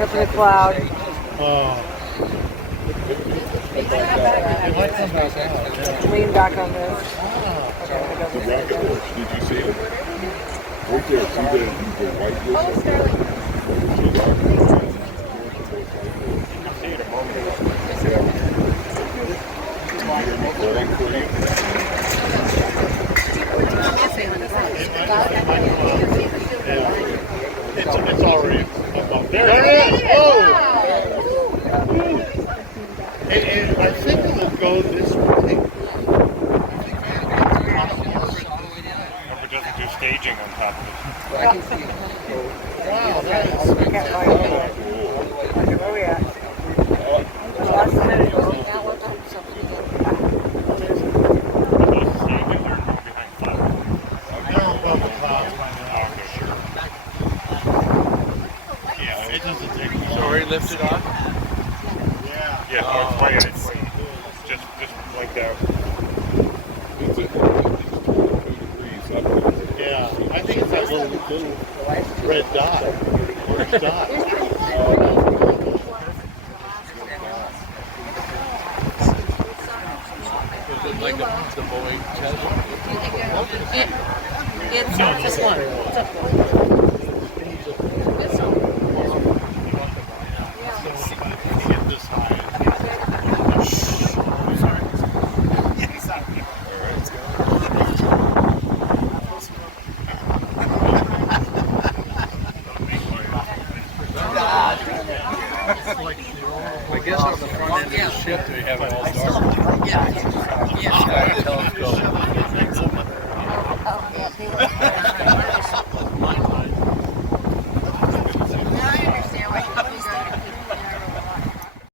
Going up in the cloud. Oh. It might come back out. Yeah. Lean back on this. The rocket horse, did you see it? Right there, see the white horse? The rocket horse. You can see it a moment ago. It's already up there. There it is! Oh! And I think it will go this way. Hope it doesn't do staging on top of it. Wow, that is Where we at? it doesn't take long. So already lifted off? Yeah. Yeah, no, it's playing. It's just like that. It's 22 degrees up. Yeah, I think it's that little red dot. Orange dot. Is it like the Boeing test? It's just one. It's up Get this high. I guess on the front end of the ship they have it all dark. Yeah. Telescope.